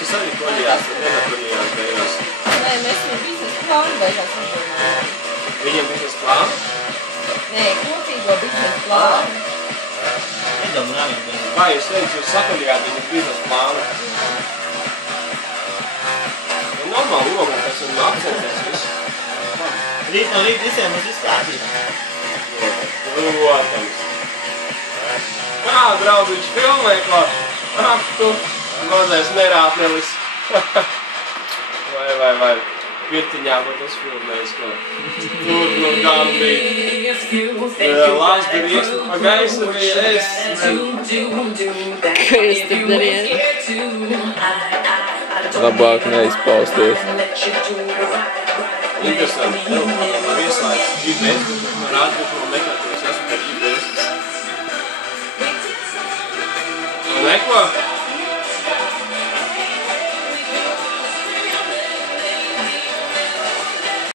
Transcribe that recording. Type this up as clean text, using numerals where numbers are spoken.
kas arī toļījās, tad nedatorījās beigās. Nē, mēs viņam biznesa plānu beigās izdomājām. Viņam biznesa plānu? Nē, kopīgo biznesa plānu. Kā jūs teicu, jūs sakaļījāt viņam biznesa plānu? Ja normāli logumēs un akcentēs visu. Rīt no rīt visiem mums viss kārtībā. Protams. Kā, draudziņš, filmē, ko? Ak, tu mazais nerātnelis. Vai. Pirtiņā, ko tas filmējis, ko? Tur nu gan bija. Lās bija iekstu pa gaisu, bija es. Ko jūs tur dariet? Labāk neizpausties. Interesanti. Tev vieslaids GPS, bet man rāda, ka man nekā, ka es esmu par GPS. Un neko?